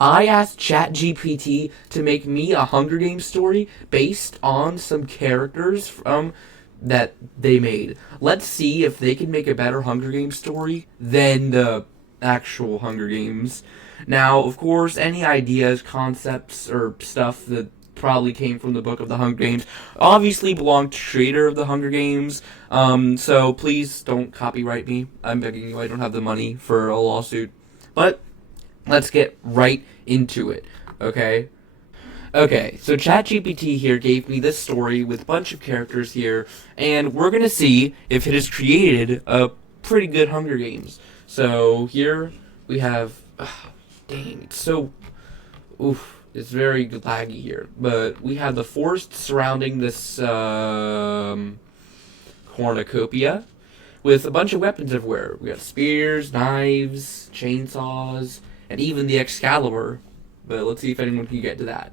I asked ChatGPT to make me a Hunger Games story based on some characters from that they made. Let's see if they can make a better Hunger Games story than the actual Hunger Games. Now, of course, any ideas, concepts, or stuff that probably came from the book of the Hunger Games obviously belong to creator of the Hunger Games. So please don't copyright me. I'm begging you. I don't have the money for a lawsuit. But let's get right into it. Okay. Okay, so ChatGPT here gave me this story with a bunch of characters here, and we're gonna see if it has created a pretty good Hunger Games. So here we have, dang, it's so, oof, it's very laggy here. But we have the forest surrounding this cornucopia with a bunch of weapons everywhere. We got spears, knives, chainsaws, and even the Excalibur. But let's see if anyone can get to that.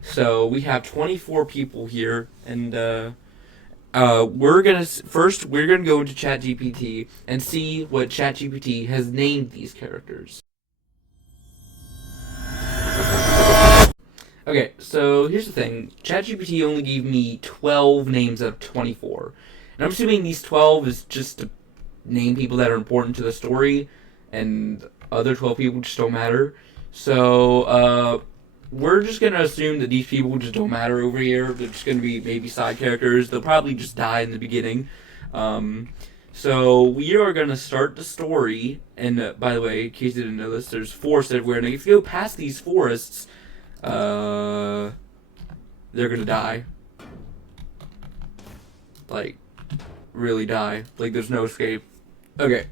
So we have 24 people here, and we're gonna go into ChatGPT and see what ChatGPT has named these characters. Okay, so here's the thing. ChatGPT only gave me 12 names out of 24. And I'm assuming these 12 is just to name people that are important to the story, and other 12 people just don't matter. So, we're just going to assume that these people just don't matter over here. They're just going to be maybe side characters. They'll probably just die in the beginning. So we are going to start the story. And by the way, in case you didn't know this, there's forests everywhere. And if you go past these forests, they're going to die. Like, really die. Like, there's no escape. Okay.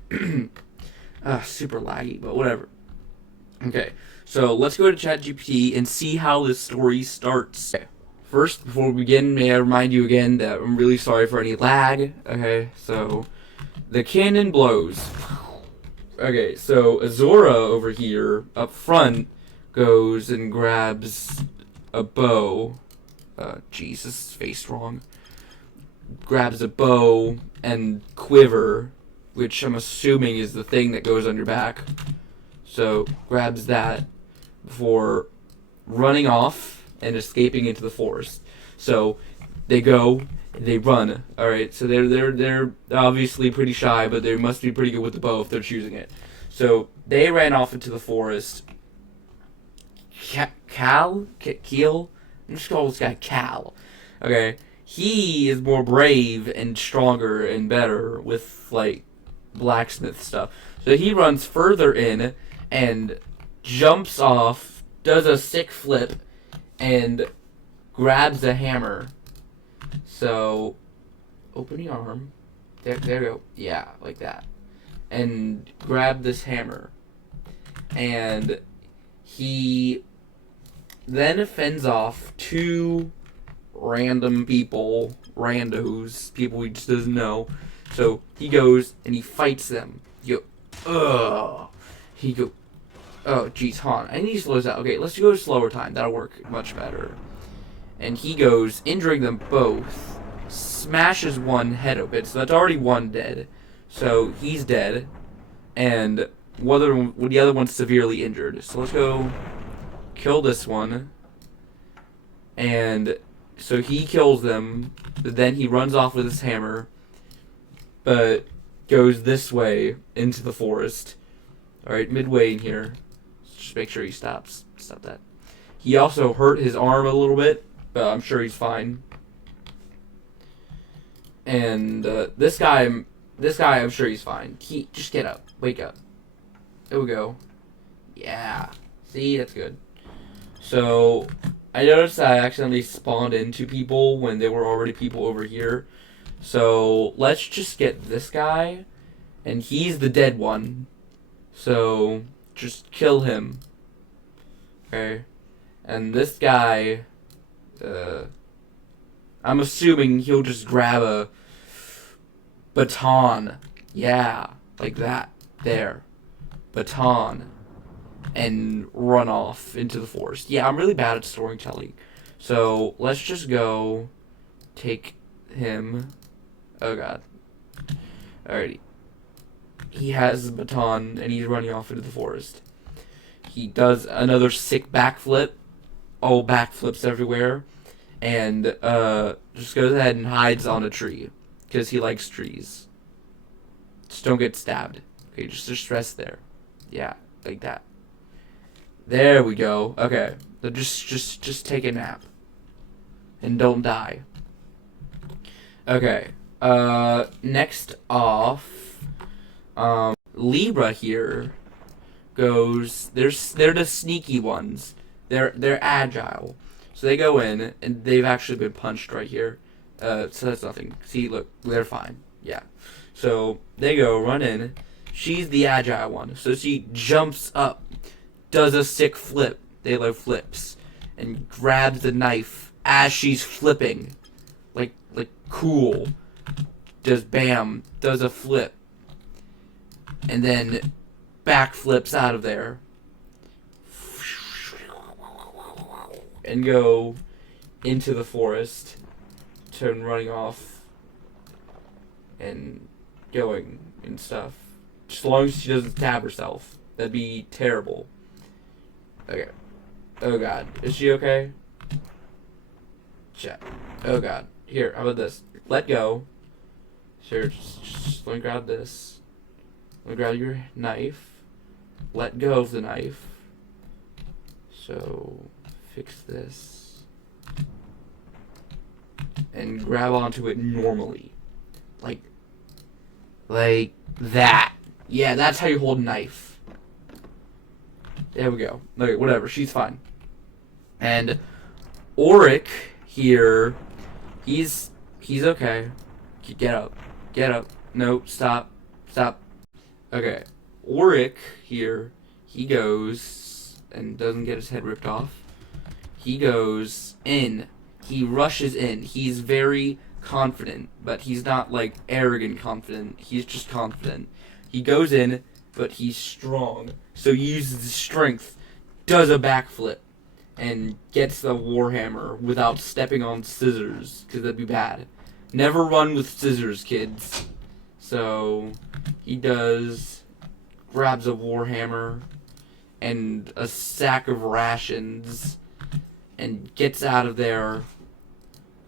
Super laggy, but whatever. Okay, so let's go to ChatGPT and see how this story starts. Okay. First, before we begin, may I remind you again that I'm really sorry for any lag. Okay, so the cannon blows. Okay, so Azora over here up front goes and grabs a bow. Jesus, face wrong. Grabs a bow and quiver, which I'm assuming is the thing that goes on your back. So, grabs that before running off and escaping into the forest. So, they go, they run. Alright, so they're obviously pretty shy, but they must be pretty good with the bow if they're choosing it. So, they ran off into the forest. Keel? I'm just calling this guy Cal. Okay, he is more brave and stronger and better with, like, blacksmith stuff. So he runs further in and jumps off, does a sick flip, and grabs a hammer. So, open your arm. There you go. Yeah, like that. And grab this hammer. And he then fends off two random people, randos, people he just doesn't know. So he goes and he fights them. You go, ugh. He go, oh jeez, Han, I need to slow this down. Okay, let's go to slower time. That'll work much better. And he goes, injuring them both, smashes one head open. So that's already one dead. So he's dead, and the other one's severely injured. So let's go kill this one. And so he kills them, but then he runs off with his hammer, but goes this way into the forest. Alright, midway in here. Just make sure he stops. Stop that. He also hurt his arm a little bit, but I'm sure he's fine. And this guy, I'm sure he's fine. Just get up. Wake up. There we go. Yeah. See, that's good. So, I noticed I accidentally spawned into people when there were already people over here. So, let's just get this guy, and he's the dead one. So, just kill him. Okay. And this guy, I'm assuming he'll just grab a baton. Yeah, like that. There. Baton. And run off into the forest. Yeah, I'm really bad at storytelling. So, let's just go take him. Oh god. Alrighty. He has a baton and he's running off into the forest. he does another sick backflip. All backflips everywhere. And just goes ahead and hides on a tree. Because he likes trees. Just don't get stabbed. Okay, just rest there. Yeah, like that. There we go. Okay. So just take a nap. And don't die. Okay. Next off, Libra here goes. They're the sneaky ones. They're agile, so they go in and they've actually been punched right here. So that's nothing. See, look, they're fine. Yeah. So they go run in. She's the agile one, so she jumps up, does a sick flip. They love flips, and grabs the knife as she's flipping, like cool. Just bam, does a flip, and then backflips out of there, and go into the forest, turn running off, and going and stuff. As long as she doesn't stab herself, that'd be terrible. Okay. Oh god, is she okay? Check. Oh god. Here, how about this? Let go. Sure, just let me grab this. Let me grab your knife. Let go of the knife. So, fix this. And grab onto it normally. Like that. Yeah, that's how you hold a knife. There we go. Okay, whatever, she's fine. And Auric here, he's okay. Get up. Get up. No, stop. Stop. Okay. Auric here, he goes and doesn't get his head ripped off. He goes in. He rushes in. He's very confident, but he's not like arrogant confident. He's just confident. He goes in, but he's strong. So he uses his strength, does a backflip, and gets the Warhammer without stepping on scissors, because that'd be bad. Never run with scissors, kids. So he grabs a Warhammer and a sack of rations and gets out of there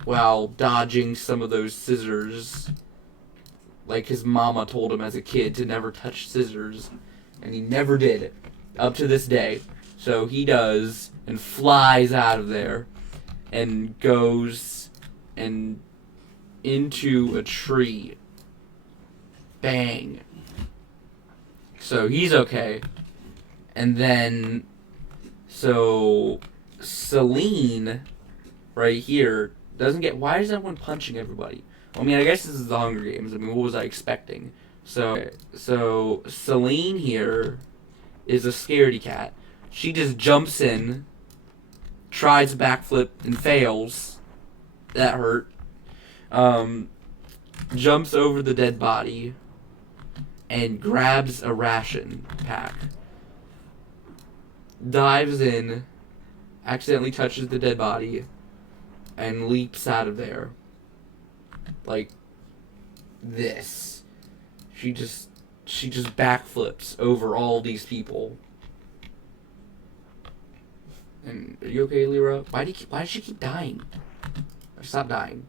while dodging some of those scissors. Like his mama told him as a kid to never touch scissors. And he never did. Up to this day. So he does and flies out of there and goes and into a tree. Bang. So he's okay. And then, so Celine, right here, doesn't get. Why is everyone punching everybody? I mean, I guess this is the Hunger Games. I mean, what was I expecting? So Celine here is a scaredy cat. She just jumps in, tries a backflip and fails. That hurt. Jumps over the dead body and grabs a ration pack. Dives in, accidentally touches the dead body, and leaps out of there. Like this. She just backflips over all these people. And are you okay, Lyra? Why does she keep dying? Stop dying.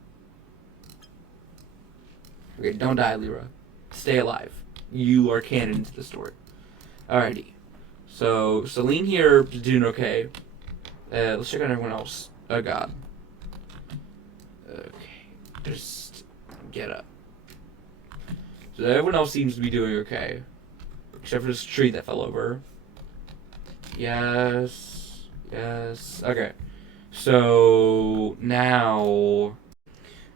Okay, don't die, Lyra. Stay alive. You are canon to the story. Alrighty. So Celine here is doing okay. Let's check on everyone else. Oh god. Okay. Just get up. So everyone else seems to be doing okay. Except for this tree that fell over. Yes. Yes. Okay. So now.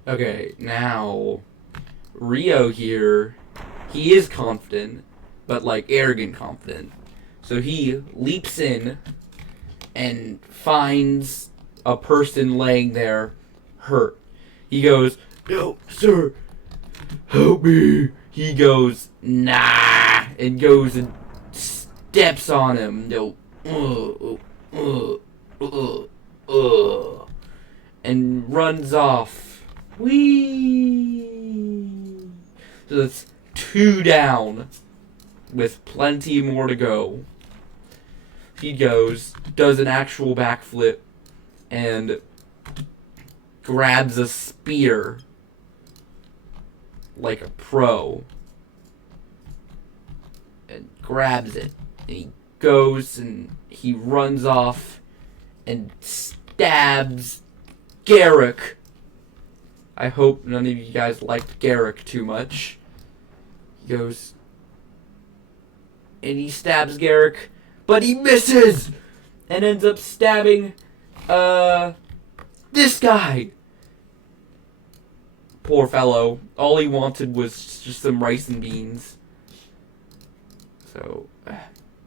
Okay, now Rio here, he is confident, but like arrogant confident. So he leaps in and finds a person laying there hurt. He goes, "No, sir, help me." He goes, "Nah," and goes and steps on him. No, and runs off. Whee! So that's 2 down, with plenty more to go. he goes, does an actual backflip, and grabs a spear like a pro. And grabs it. And he goes and he runs off and stabs Garrick. I hope none of you guys liked Garrick too much. He goes and he stabs Garrick, but he misses and ends up stabbing this guy. Poor fellow. All he wanted was just some rice and beans. So,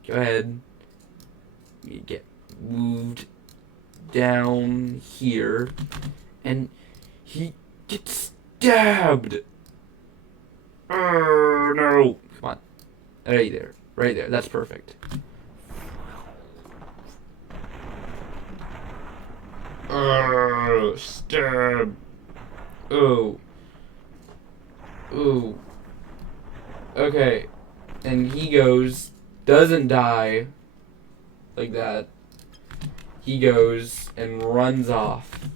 go ahead. You get moved down here, and he gets stabbed. No. Come on. Right there. Right there. That's perfect. Stab. Oh. Ooh. Okay. And he goes, doesn't die like that. He goes and runs off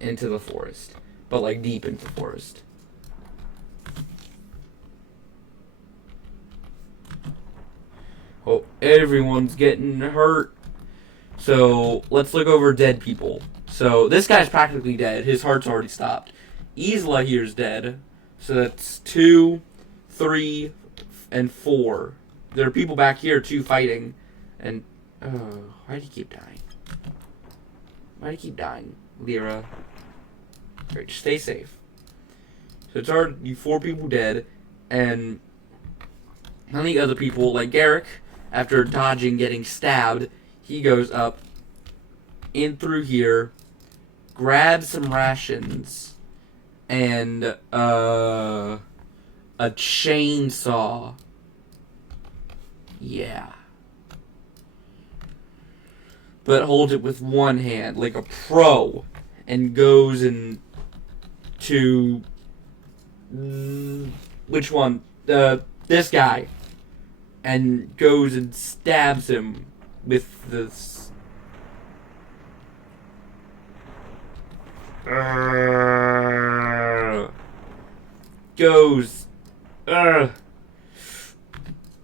into the forest. But like deep into the forest. Oh, everyone's getting hurt. So let's look over dead people. So this guy's practically dead. His heart's already stopped. Isla here's dead. So that's 2, 3, and 4. There are people back here too fighting. And why do you keep dying? Why do you keep dying, Lyra? Alright, just stay safe. So it's already 4 people dead, and none of the other people, like Garrick, after dodging getting stabbed, he goes up in through here, grabs some rations, and a chainsaw. Yeah. But holds it with one hand, like a pro, and goes in to which one? This guy, and goes and stabs him with this. Goes,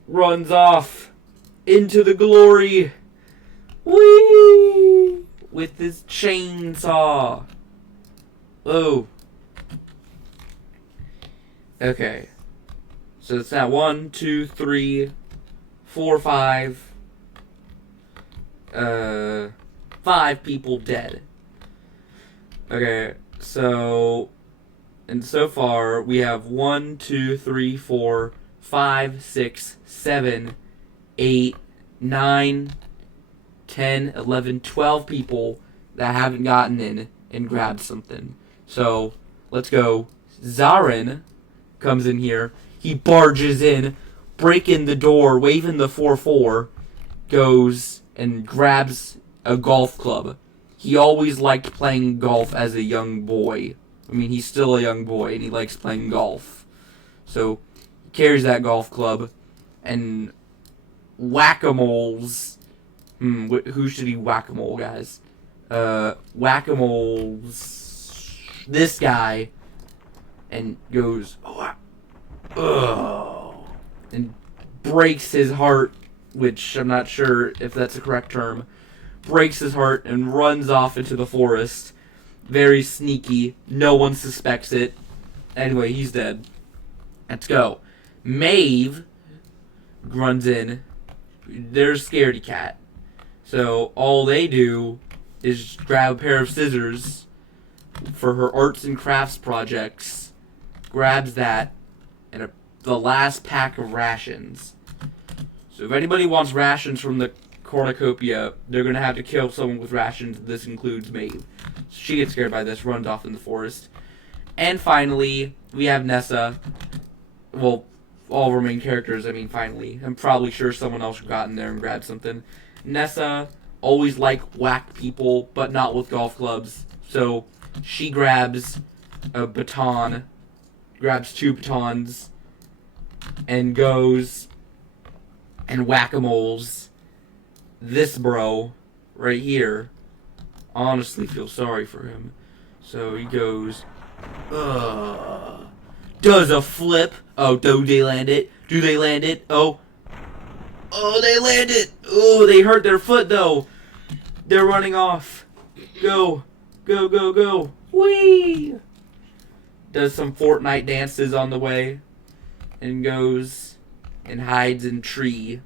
runs off into the glory. Whee! With his chainsaw. Oh. Okay. So it's now 1, 2, 3, 4, 5. 5 people dead. Okay, so. And so far, we have 1, 2, 3, 4, 5, 6, 7, 8, 9, 10, 11, 12 people that haven't gotten in and grabbed something. So, let's go. Zarin comes in here. He barges in, breaking the door, waving the 4-4, goes and grabs a golf club. He always liked playing golf as a young boy. I mean, he's still a young boy, and he likes playing golf. So, he carries that golf club, and whack-a-moles. Who should he whack-a-mole, guys? Whack-a-moles this guy, and goes, and breaks his heart, which I'm not sure if that's the correct term, breaks his heart and runs off into the forest. Very sneaky. No one suspects it. Anyway, he's dead. Let's go. Maeve runs in. There's Scaredy Cat. So all they do is grab a pair of scissors for her arts and crafts projects, grabs that, and the last pack of rations. So if anybody wants rations from the cornucopia, they're going to have to kill someone with rations. This includes Maeve. So she gets scared by this, runs off in the forest. And finally, we have Nessa. Well, all of our main characters, I mean, finally. I'm probably sure someone else got in there and grabbed something. Nessa always like whack people, but not with golf clubs. So she grabs a baton, grabs 2 batons, and goes and whack-a-moles this bro right here. Honestly feel sorry for him. So he goes, does a flip. Oh, do they land it? Do they land it? Oh, they land it. Oh, they hurt their foot though. They're running off. Go, go, go, go. Whee! Does some Fortnite dances on the way. And goes and hides in tree.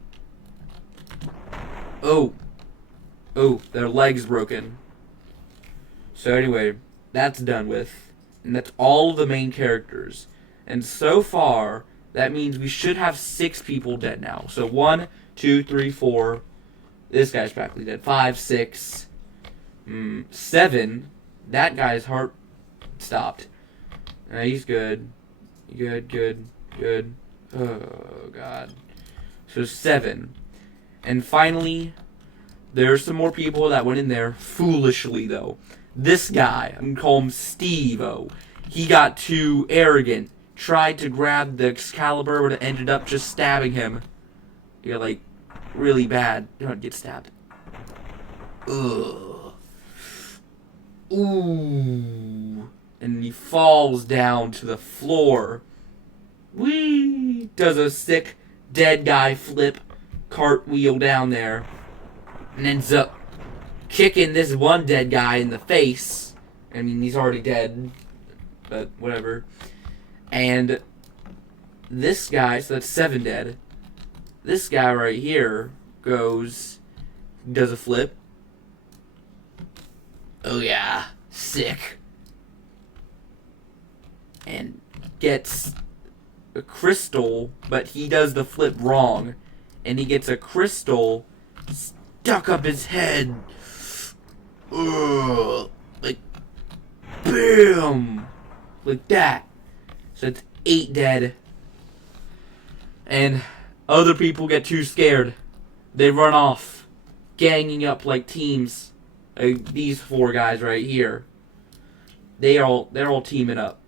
Oh, their leg's broken. So anyway, that's done with. And that's all the main characters. And so far, that means we should have 6 people dead now. So 1, 2, 3, 4. This guy's practically dead. 5, 6, 7. That guy's heart stopped. He's good. Good. Oh, God. So 7. And finally, there's some more people that went in there foolishly, though. This guy, I'm going to call him Steve-O. He got too arrogant. Tried to grab the Excalibur, but it ended up just stabbing him. You're like, really bad. Don't get stabbed. Ugh. Ooh. And he falls down to the floor. Whee! Does a sick dead guy flip cartwheel down there. And ends up kicking this one dead guy in the face. I mean, he's already dead. But whatever. And this guy, so that's 7 dead. This guy right here does a flip. Oh yeah, sick. And gets a crystal, but he does the flip wrong. And he gets a crystal stuck up his head. Ugh. Like, BAM! Like that. So it's 8 dead. And other people get too scared. They run off, ganging up like teams. These 4 guys right here. They're all teaming up.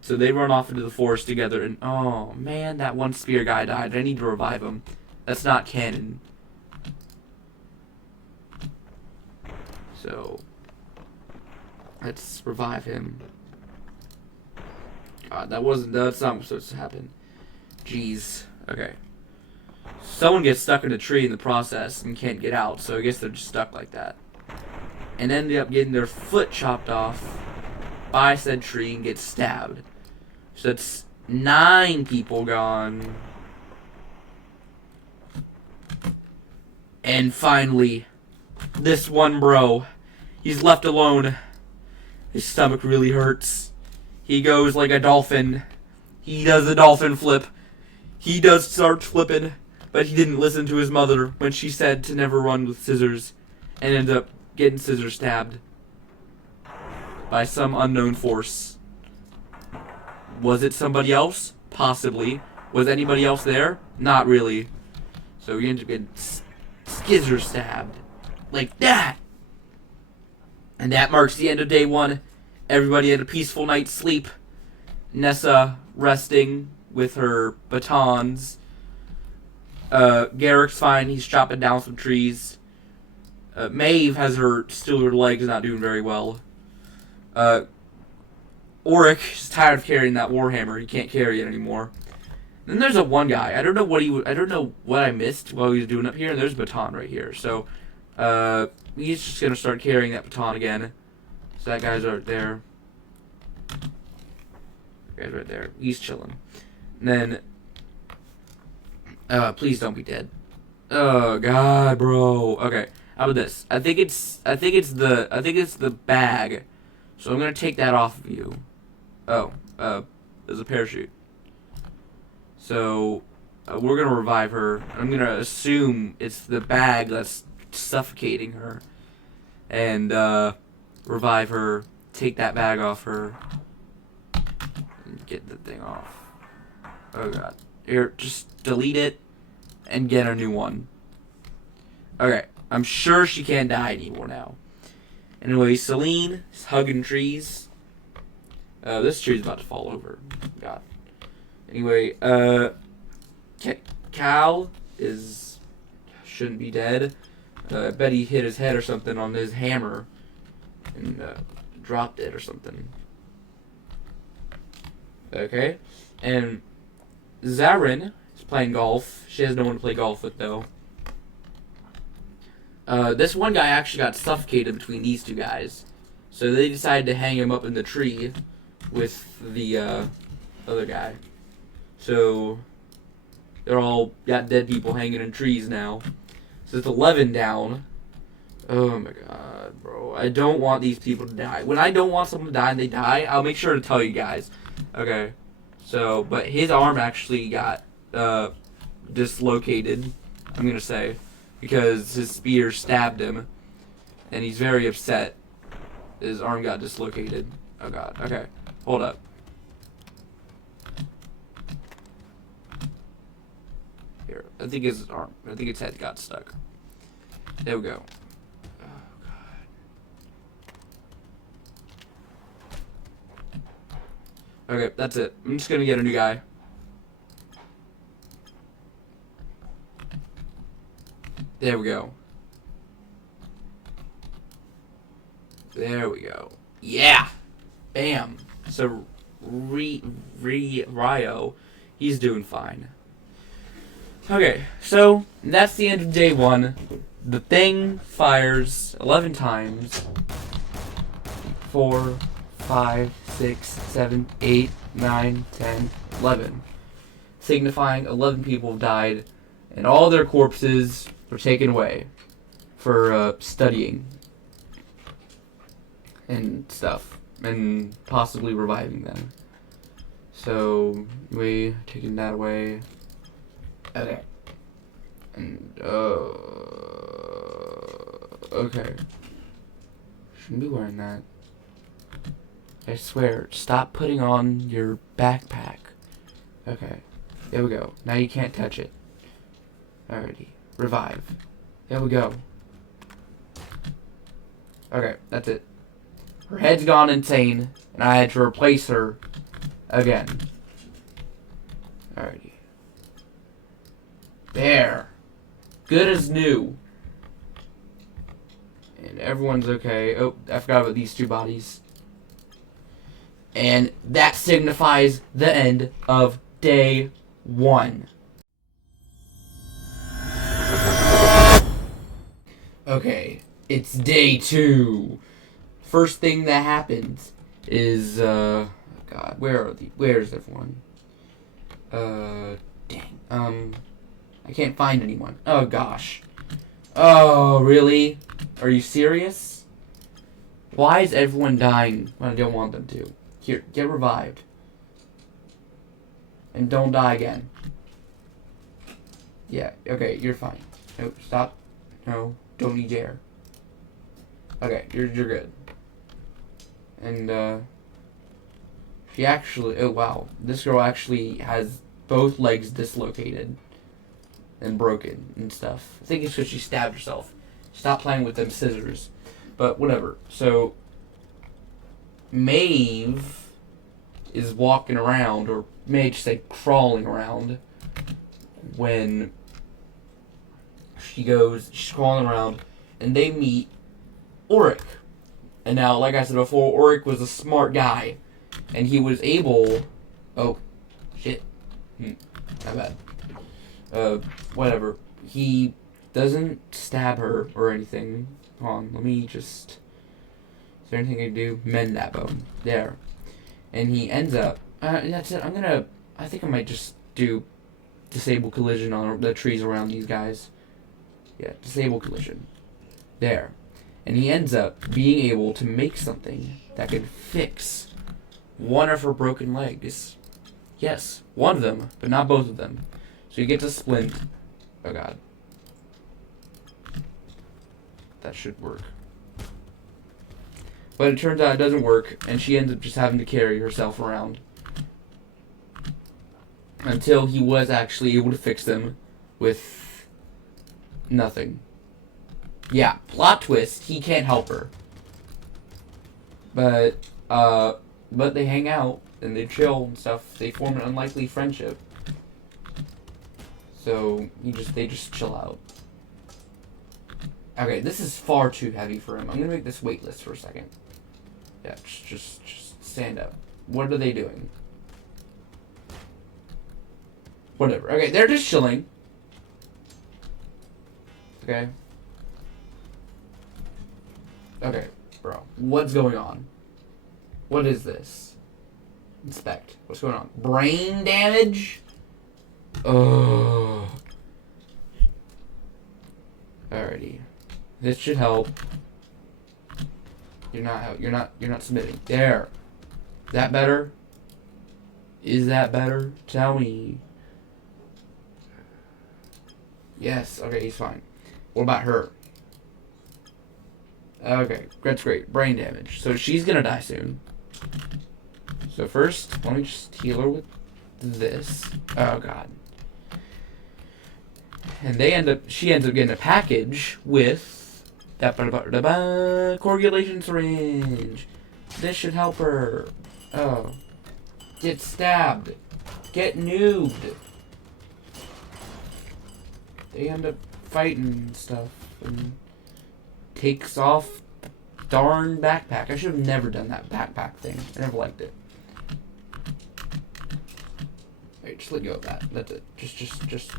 So they run off into the forest together, and oh man, that one spear guy died. I need to revive him. That's not canon. So let's revive him. God, that's not supposed to happen. Jeez. Okay. Someone gets stuck in a tree in the process and can't get out, so I guess they're just stuck like that. And ended up getting their foot chopped off by said tree and get stabbed. So that's 9 people gone. And finally, this one bro, he's left alone. His stomach really hurts. He goes like a dolphin. He does the dolphin flip. He does start flipping, but he didn't listen to his mother when she said to never run with scissors, and ended up getting scissors stabbed by some unknown force. Was it somebody else? Possibly. Was anybody else there? Not really. So he ended up getting scissor stabbed. Like that! And that marks the end of day 1. Everybody had a peaceful night's sleep. Nessa resting with her batons. Garrick's fine. He's chopping down some trees. Maeve has her legs not doing very well. Auric is tired of carrying that warhammer. He can't carry it anymore. Then there's a one guy. I don't know what I missed while he was doing up here. And there's a baton right here. So he's just gonna start carrying that baton again. So that guy's right there. Guy's right there. He's chilling. And then please don't be dead. Oh God, bro. Okay. How about this? I think it's the bag. So I'm gonna take that off of you. Oh, there's a parachute. So we're gonna revive her. I'm gonna assume it's the bag that's suffocating her, and revive her. Take that bag off her. And get the thing off. Oh God. Here, just delete it and get a new one. Okay. I'm sure she can't die anymore now. Anyway, Celine is hugging trees. This tree's about to fall over. God. Anyway, Cal shouldn't be dead. I bet he hit his head or something on his hammer and dropped it or something. Okay, and Zarin is playing golf. She has no one to play golf with though. This one guy actually got suffocated between these two guys, so they decided to hang him up in the tree with the other guy. So they're all got dead people hanging in trees now. So it's 11 down. Oh my god, bro. I don't want these people to die. When I don't want someone to die and they die, I'll make sure to tell you guys. Okay. So, but his arm actually got dislocated, I'm gonna say, because his spear stabbed him. And he's very upset. His arm got dislocated. Oh god. Okay. Hold up. Here. I think his head got stuck. There we go. Oh god. Okay, that's it. I'm just gonna get a new guy. There we go. There we go. Yeah! Bam! So, Ryo, he's doing fine. Okay, so that's the end of day 1. The thing fires 11 times. 4, 5, 6, 7, 8, 9, 10, 11. Signifying 11 people have died, and all their corpses were taken away for studying and stuff, and possibly reviving them. So, we taking that away. Okay. And, okay. Shouldn't be wearing that. I swear, stop putting on your backpack. Okay. There we go. Now you can't touch it. Alrighty. Revive. There we go. Okay, that's it. Her head's gone insane, and I had to replace her again. Alrighty. There. Good as new. And everyone's okay. Oh, I forgot about these two bodies. And that signifies the end of day 1. Okay, it's day 2. First thing that happens is, God, where's everyone? Dang, I can't find anyone. Oh, gosh. Oh, really? Are you serious? Why is everyone dying when I don't want them to? Here, get revived. And don't die again. Yeah, okay, you're fine. No, stop. No, don't you dare. Okay, you're good. And, she actually, oh wow, this girl actually has both legs dislocated and broken and stuff. I think it's because she stabbed herself. Stop playing with them scissors. But whatever. So, Maeve is walking around, or may I just say crawling around, when she's crawling around, and they meet Auric. And now, like I said before, Auric was a smart guy, and he was able, oh, shit, my bad, whatever, he doesn't stab her or anything. Hold on, let me just, is there anything I can do? Mend that bone, there, and he ends up, that's it, I think I might just do disable collision on the trees around these guys. Yeah, disable collision, there. And he ends up being able to make something that could fix one of her broken legs. Yes, one of them, but not both of them. So you get to splint. Oh god. That should work. But it turns out it doesn't work, and she ends up just having to carry herself around. Until he was actually able to fix them with nothing. Yeah, plot twist, he can't help her. But they hang out, and they chill and stuff. They form an unlikely friendship. So they just chill out. Okay, this is far too heavy for him. I'm gonna make this weightless for a second. Yeah, just stand up. What are they doing? Whatever. Okay, they're just chilling. Okay. Okay, bro. What's going on? What is this? Inspect. What's going on? Brain damage? Oh. Alrighty. This should help. You're not submitting. There. Is that better? Is that better? Tell me. Yes. Okay, he's fine. What about her? Okay, that's great. Brain damage. So she's gonna die soon. So first, let me just heal her with this. Oh god. And she ends up getting a package with that coagulation syringe. This should help her. Oh. Get stabbed. Get noobed. They end up fighting and stuff. And takes off darn backpack. I should have never done that backpack thing. I never liked it. Alright, just let go of that. That's it. Just.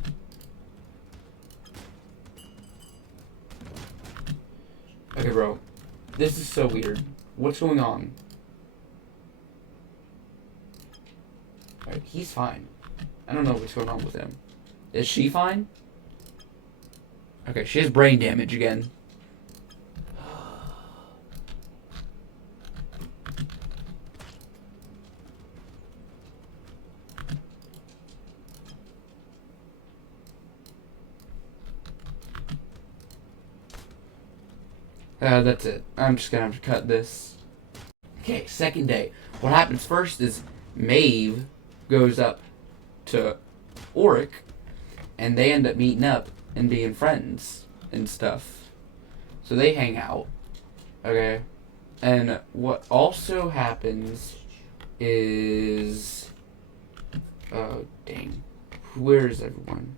Okay, bro. This is so weird. What's going on? Alright, he's fine. I don't know what's going on with him. Is she fine? Okay, she has brain damage again. That's it. I'm just gonna have to cut this. Okay, second day. What happens first is Maeve goes up to Auric, and they end up meeting up and being friends and stuff. So they hang out. Okay. And what also happens is... Oh, dang. Where is everyone?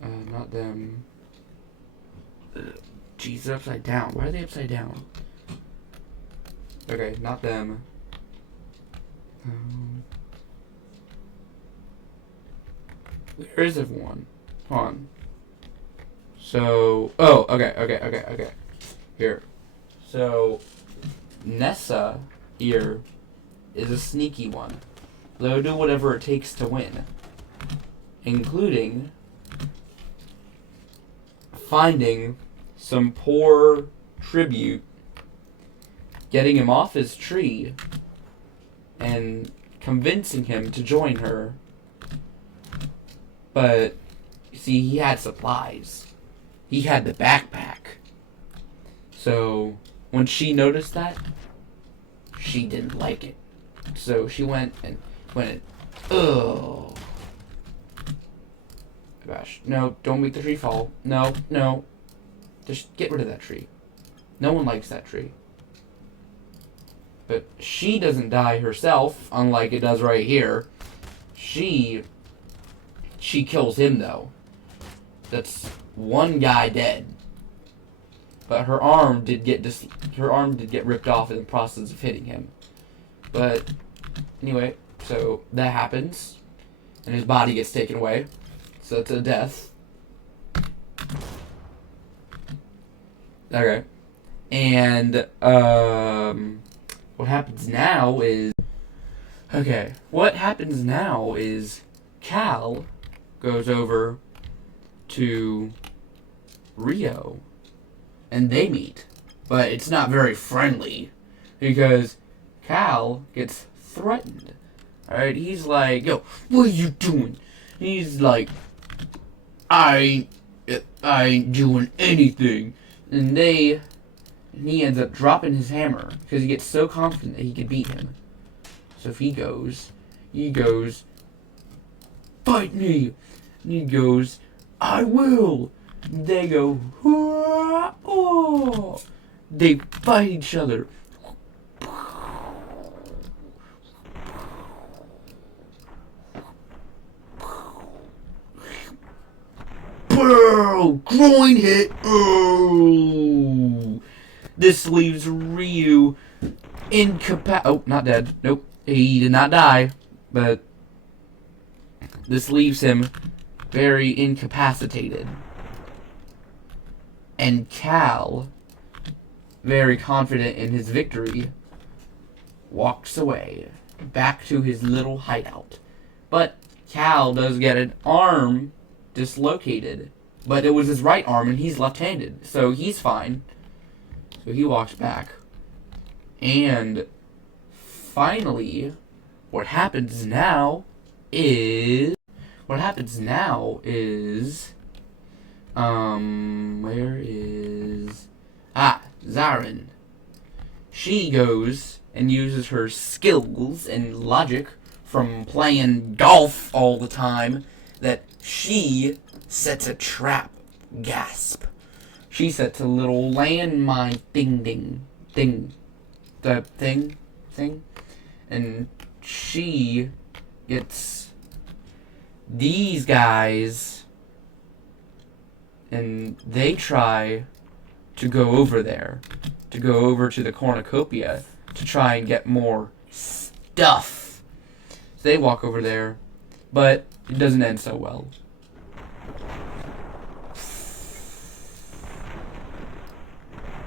Not them. Jeez, they're upside down. Why are they upside down? Okay, not them. Where is everyone? Hold on. So, oh, okay. Here. So, Nessa here is a sneaky one. They'll do whatever it takes to win. Including finding some poor tribute, getting him off his tree, and convincing him to join her. But, you see, he had supplies. He had the backpack. So, when she noticed that, she didn't like it. So she went, oh. Gosh, no, don't make the tree fall. No. Just get rid of that tree. No one likes that tree. But she doesn't die herself, unlike it does right here. She kills him, though. That's one guy dead. But her arm did get ripped off in the process of hitting him. But anyway, so that happens, and his body gets taken away. So it's a death. Okay. And what happens now is Cal goes over to Rio, and they meet. But it's not very friendly, because Cal gets threatened. Alright, he's like, yo, what are you doing? He's like, I ain't doing anything. And he ends up dropping his hammer, because he gets so confident that he could beat him. So if he goes, fight me! And he goes, I will! And they go, hurrah! Oh! They fight each other. groin hit. Oh. This leaves Ryu oh, not dead. Nope. He did not die. But this leaves him very incapacitated. And Cal, very confident in his victory, walks away back to his little hideout. But Cal does get an arm dislocated. But it was his right arm and he's left-handed. So he's fine. So he walks back. And finally, what happens now is... where is... Zarin. She goes and uses her skills and logic from playing golf all the time that she sets a trap. Gasp. She sets a little landmine thing. And she gets these guys and they try to go over there, to go over to the cornucopia to try and get more stuff. So they walk over there, but it doesn't end so well.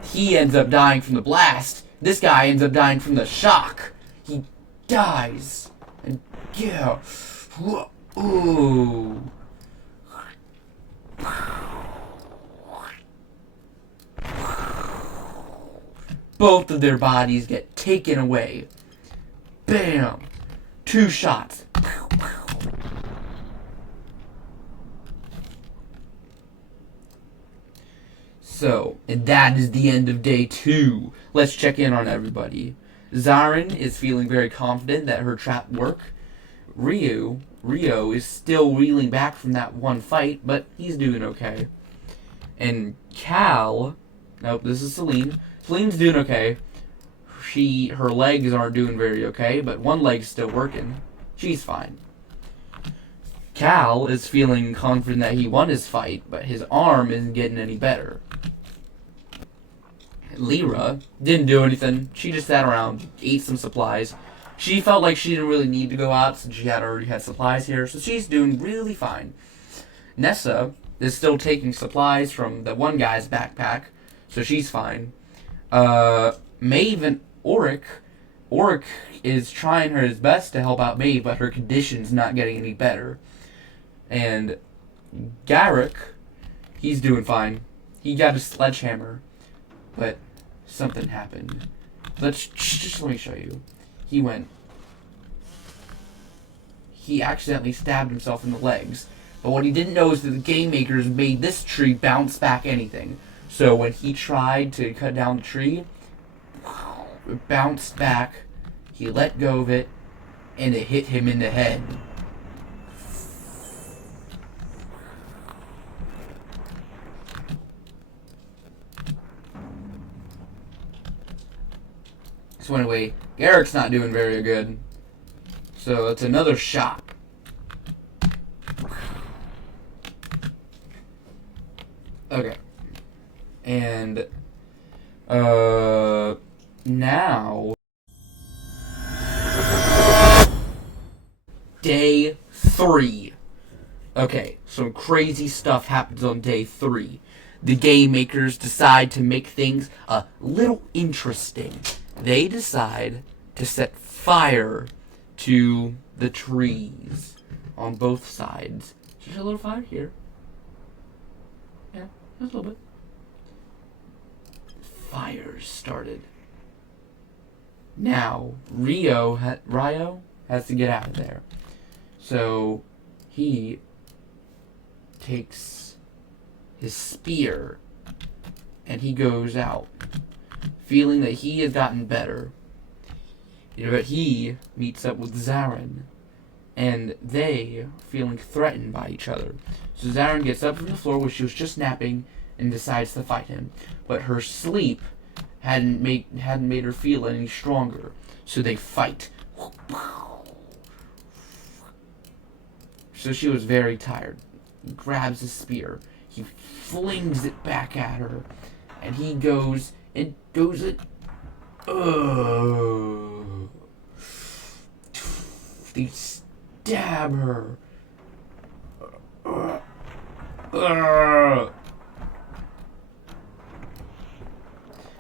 He ends up dying from the blast. This guy ends up dying from the shock. He dies. And yeah. Ooh. Both of their bodies get taken away. Bam! 2 shots. So, and that is the end of day 2. Let's check in on everybody. Zarin is feeling very confident that her trap worked. Rio is still reeling back from that one fight, but he's doing okay. And Cal, nope, this is Celine. Celine's doing okay. Her legs aren't doing very okay, but one leg's still working. She's fine. Cal is feeling confident that he won his fight, but his arm isn't getting any better. Lyra didn't do anything. She just sat around, ate some supplies. She felt like she didn't really need to go out since she had already had supplies here, so she's doing really fine. Nessa is still taking supplies from the one guy's backpack, so she's fine. Maeve and Auric is trying his best to help out Maeve, but her condition's not getting any better. And Garrick, he's doing fine. He got a sledgehammer, but something happened. Let me show you. He accidentally stabbed himself in the legs. But what he didn't know is that the game makers made this tree bounce back anything. So when he tried to cut down the tree, it bounced back. He let go of it, and it hit him in the head. So anyway, Garrick's not doing very good. So it's another shot. Okay. And now day 3. Okay, some crazy stuff happens on day 3. The game makers decide to make things a little interesting. They decide to set fire to the trees on both sides. Just a little fire here. Yeah, just a little bit. Fires started. Now, Ryo has to get out of there. So, he takes his spear and he goes out, feeling that he has gotten better. But he meets up with Zarin, and they feeling threatened by each other. So Zarin gets up from the floor where she was just napping and decides to fight him. But her sleep hadn't made her feel any stronger. So they fight. So she was very tired. He grabs his spear. he flings it back at her, and he goes and goes it. They stab her.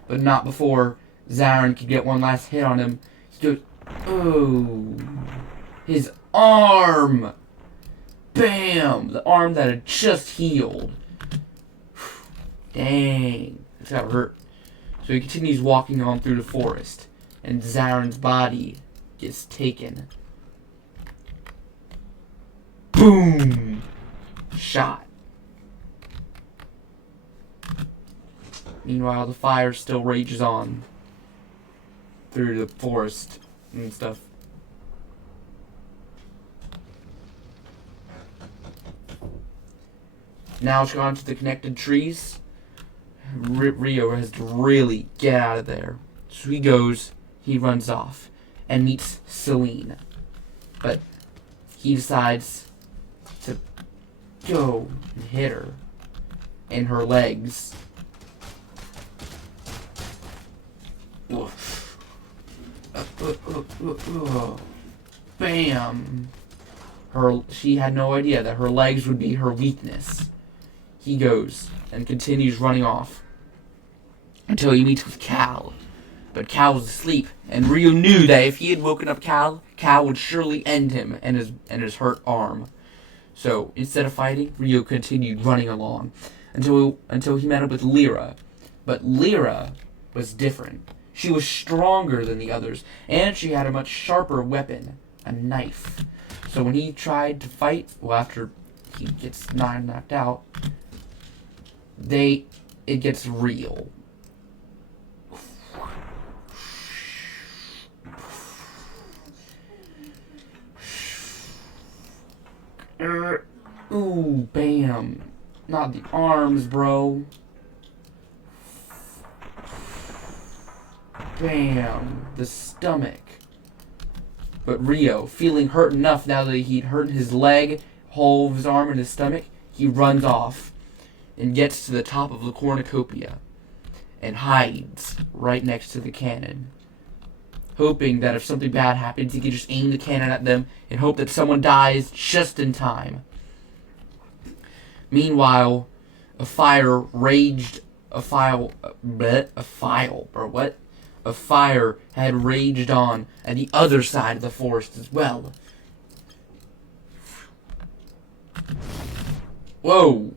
But not before Zarin could get one last hit on him. He goes, oh, his arm! Bam! The arm that had just healed. Dang, that's got hurt. So he continues walking on through the forest, and Zarin's body gets taken. Boom! Shot. Meanwhile, the fire still rages on through the forest and stuff. Now it's gone to the connected trees. Rio has to really get out of there. So he goes, he runs off, and meets Selene. But he decides to go and hit her in her legs. Bam! She had no idea that her legs would be her weakness. He goes and continues running off until he meets with Cal. But Cal was asleep, and Rio knew that if he had woken up Cal, Cal would surely end him and his hurt arm. So instead of fighting, Rio continued running along until he met up with Lyra. But Lyra was different. She was stronger than the others, and she had a much sharper weapon, a knife. So when he tried to fight, well, after he gets knocked out, it gets real. Ooh, bam. Not the arms, bro. Bam. The stomach. But Rio, feeling hurt enough now that he'd hurt his leg, whole of his arm, and his stomach, he runs off and gets to the top of the cornucopia and hides right next to the cannon, hoping that if something bad happens, he can just aim the cannon at them and hope that someone dies just in time. Meanwhile, a fire had raged on at the other side of the forest as well. Whoa!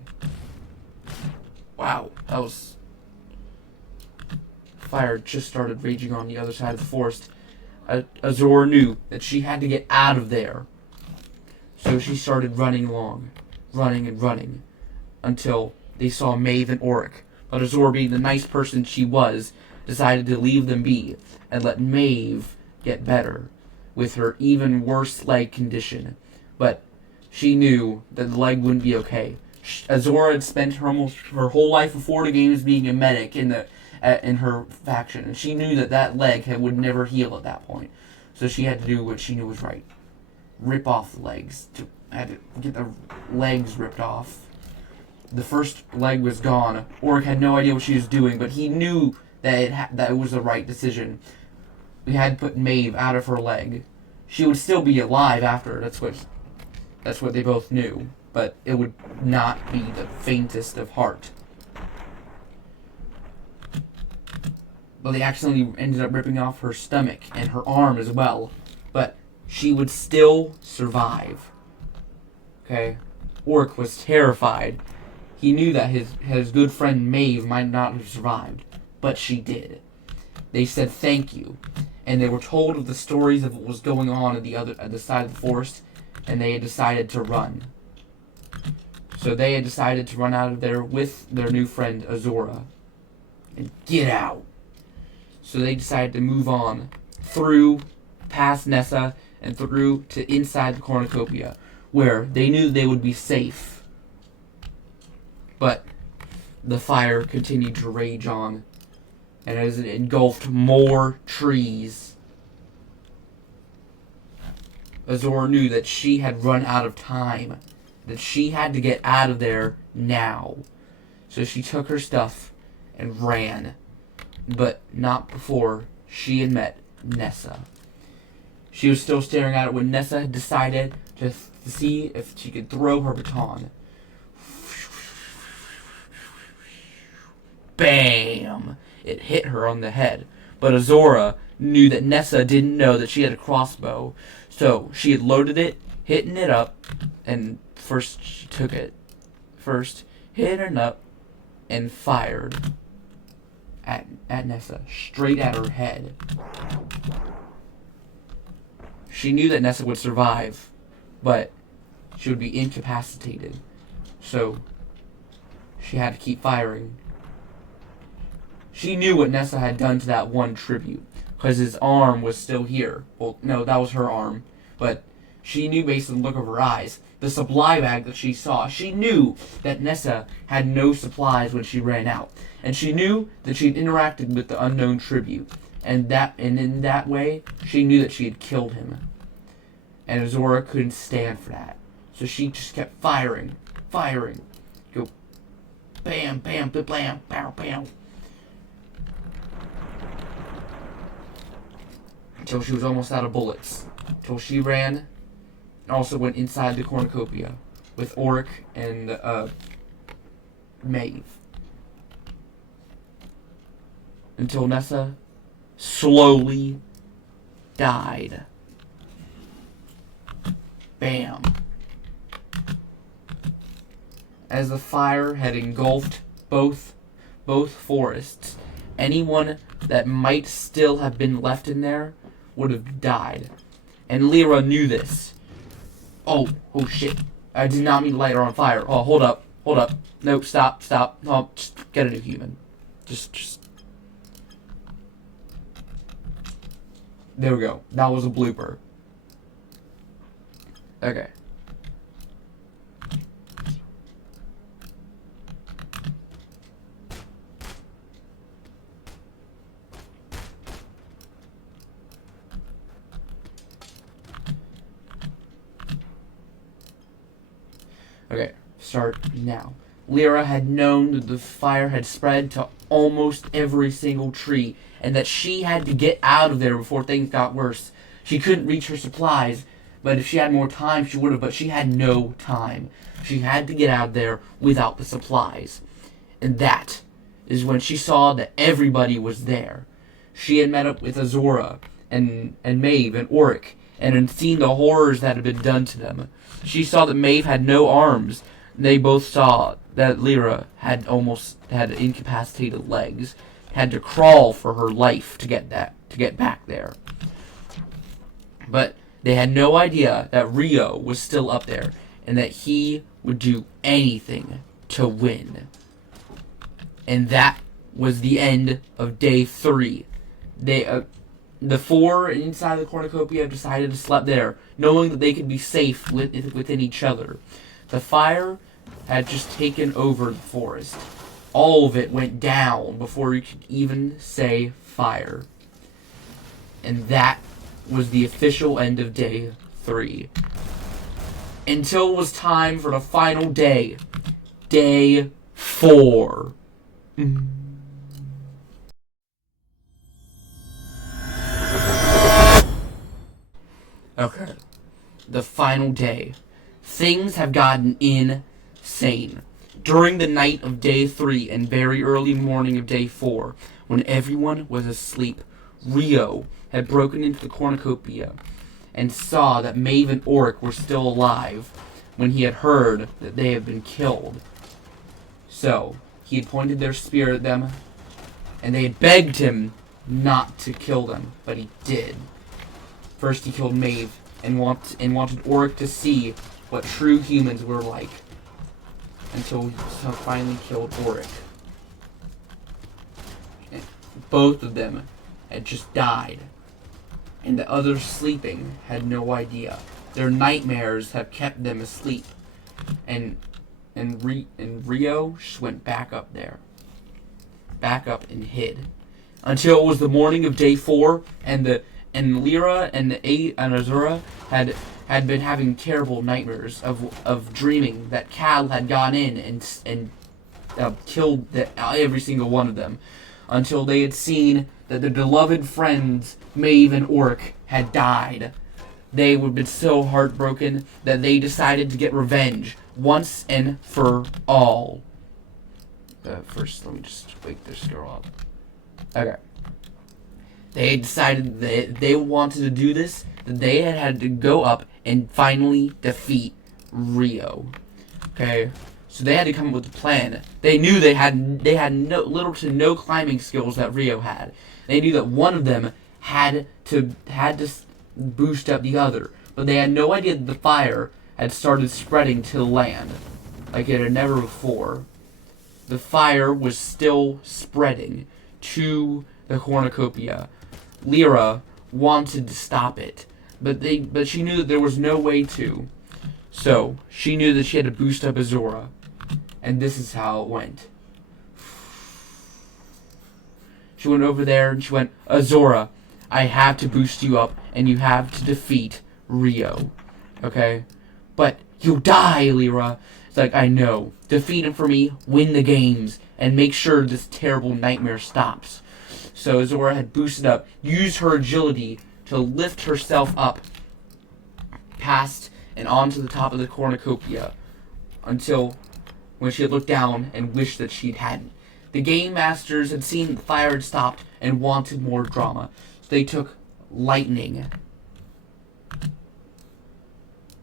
Wow, that was... Fire just started raging on the other side of the forest. Azor knew that she had to get out of there. So she started running, until they saw Maeve and Auric. But Azor, being the nice person she was, decided to leave them be and let Maeve get better with her even worse leg condition. But she knew that the leg wouldn't be okay. Azor had spent her whole life before the games being a medic in her faction, and she knew that leg would never heal at that point. So she had to do what she knew was right. Rip off the legs. Had to get the legs ripped off. The first leg was gone. Auric had no idea what she was doing, but he knew that it was the right decision. We had to put Maeve out of her leg. She would still be alive after. That's what they both knew. But it would not be the faintest of heart. But they accidentally ended up ripping off her stomach and her arm as well. But she would still survive. Okay? Auric was terrified. He knew that his good friend Maeve might not have survived. But she did. They said thank you. And they were told of the stories of what was going on at the side of the forest. And they had decided to run. So they had decided to run out of there with their new friend Azora. And get out. So they decided to move on through past Nessa and through to inside the cornucopia, where they knew they would be safe. But the fire continued to rage on, and as it engulfed more trees, Azor knew that she had run out of time. that she had to get out of there now. So she took her stuff and ran, but not before she had met Nessa. She was still staring at it when Nessa had decided to see if she could throw her baton. Bam! It hit her on the head. But Azora knew that Nessa didn't know that she had a crossbow. So she had loaded it, hitting it up, and first she took it. First, hit it up, and fired at Nessa, straight at her head. She knew that Nessa would survive, but she would be incapacitated. So she had to keep firing. She knew what Nessa had done to that one tribute, because his arm was still here. Well, no, that was her arm. But she knew based on the look of her eyes, the supply bag that she saw, she knew that Nessa had no supplies when she ran out. And she knew that she'd interacted with the unknown tribute. And in that way, she knew that she had killed him. And Azora couldn't stand for that. So she just kept firing. Go bam, bam, bam, bam, bam, bam. Until she was almost out of bullets. Until she ran and also went inside the cornucopia with Auric and Maeve. Until Nessa slowly died. Bam. As the fire had engulfed both forests, anyone that might still have been left in there would have died. And Lyra knew this. Oh shit. I did not mean to light her on fire. Oh, hold up. Nope, stop. Oh, just get a new human. Just. There we go. That was a blooper. Okay. Okay, start now. Lyra had known that the fire had spread to almost every single tree, and that she had to get out of there before things got worse. She couldn't reach her supplies, but if she had more time, she would have, but she had no time. She had to get out of there without the supplies. And that is when she saw that everybody was there. She had met up with Azora and Maeve and Auric, and had seen the horrors that had been done to them. She saw that Maeve had no arms. They both saw that Lyra had incapacitated legs, had to crawl for her life to get back there. But they had no idea that Rio was still up there, and that he would do anything to win. And that was the end of day 3. The 4 inside the cornucopia decided to sleep there, knowing that they could be safe within each other. The fire had just taken over the forest. All of it went down before you could even say fire. And that was the official end of day 3. Until it was time for the final day. Day 4. Okay. The final day. Things have gotten insane. During the night of day 3 and very early morning of day 4, when everyone was asleep, Rio had broken into the cornucopia and saw that Maeve and Auric were still alive when he had heard that they had been killed. So, he had pointed their spear at them, and they had begged him not to kill them, but he did. First he killed Maeve and wanted Auric to see what true humans were like, until he finally killed Auric. And both of them had just died, and the others sleeping had no idea. Their nightmares have kept them asleep, and Rio just went back up there, back up and hid, until it was the morning of day 4, and Lyra and Azora had been having terrible nightmares of dreaming that Cal had gone in and killed every single one of them, until they had seen that their beloved friends, Maeve and Orc, had died. They would have been so heartbroken that they decided to get revenge once and for all. First, let me just wake this girl up. Okay. They decided that they wanted to do this, that they had to go up and finally defeat Rio. Okay? So they had to come up with a plan. They knew they had little to no climbing skills that Rio had. They knew that one of them had to boost up the other, but they had no idea that the fire had started spreading to the land like it had never before. The fire was still spreading to the cornucopia. Lyra wanted to stop it, but she knew that there was no way to. So she knew that she had to boost up Azora, and this is how it went. She went over there and she went, Azora, I have to boost you up, and you have to defeat Rio. Okay? But you'll die, Lyra. It's like, I know. Defeat him for me, win the games, and make sure this terrible nightmare stops. So Azora had boosted up, used her agility to lift herself up past and onto the top of the cornucopia until when she had looked down and wished that she hadn't. The game masters had seen the fire had stopped and wanted more drama. So they took lightning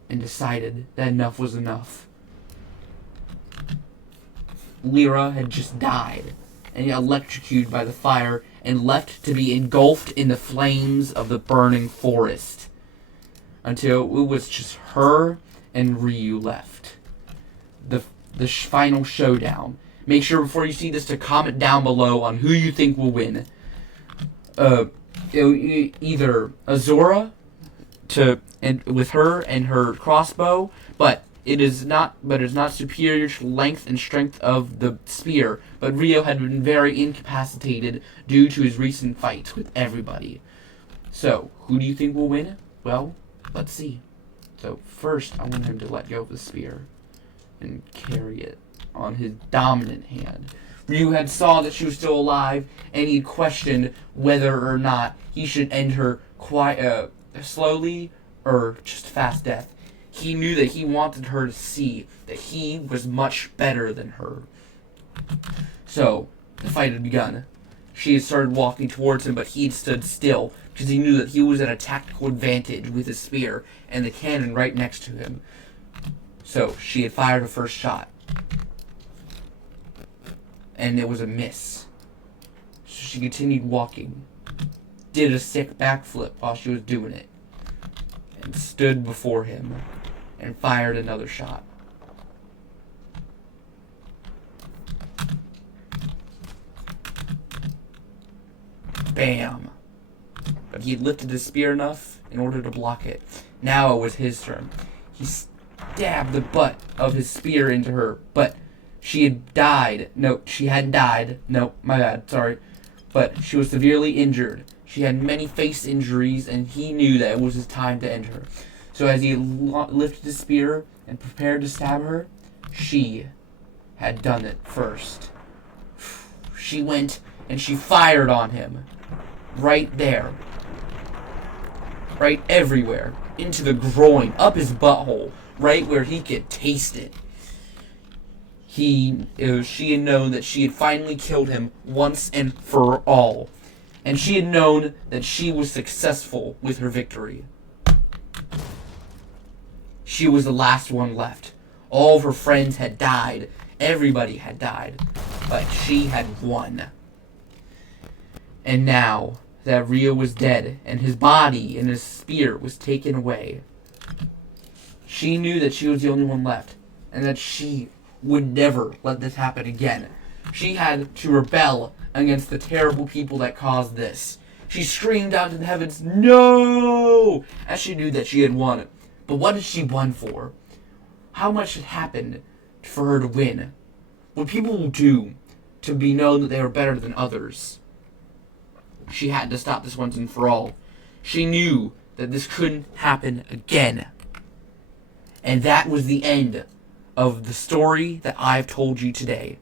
and decided that enough was enough. Lyra had just died and electrocuted by the fire and left to be engulfed in the flames of the burning forest until it was just her and Ryu left. The final showdown. Make sure before you see this to comment down below on who you think will win. Either Azora with her and her crossbow, but it is not superior to length and strength of the spear. But Rio had been very incapacitated due to his recent fights with everybody. So, who do you think will win? Well, let's see. So first, I want him to let go of the spear and carry it on his dominant hand. Ryu had saw that she was still alive, and he questioned whether or not he should end her slowly or just fast death. He knew that he wanted her to see that he was much better than her. So, the fight had begun. She had started walking towards him, but he had stood still, because he knew that he was at a tactical advantage with his spear and the cannon right next to him. So, she had fired her first shot. And it was a miss. So she continued walking, did a sick backflip while she was doing it, and stood before him and fired another shot. Bam! But he lifted his spear enough in order to block it. Now it was his turn. He stabbed the butt of his spear into her, but she had died. No, she hadn't died. No, my bad, sorry. But she was severely injured. She had many face injuries, and he knew that it was his time to end her. So as he lifted his spear and prepared to stab her, she had done it first. She went and she fired on him. Right there. Right everywhere. Into the groin. Up his butthole. Right where he could taste it. She had known that she had finally killed him once and for all. And she had known that she was successful with her victory. She was the last one left. All of her friends had died. Everybody had died. But she had won. And now that Rio was dead and his body and his spear was taken away, she knew that she was the only one left. And that she would never let this happen again. She had to rebel against the terrible people that caused this. She screamed out to the heavens, "No!" as she knew that she had won. But what had she won for? How much had happened for her to win? What people will do to be known that they were better than others. She had to stop this once and for all. She knew that this couldn't happen again. And that was the end of the story that I've told you today.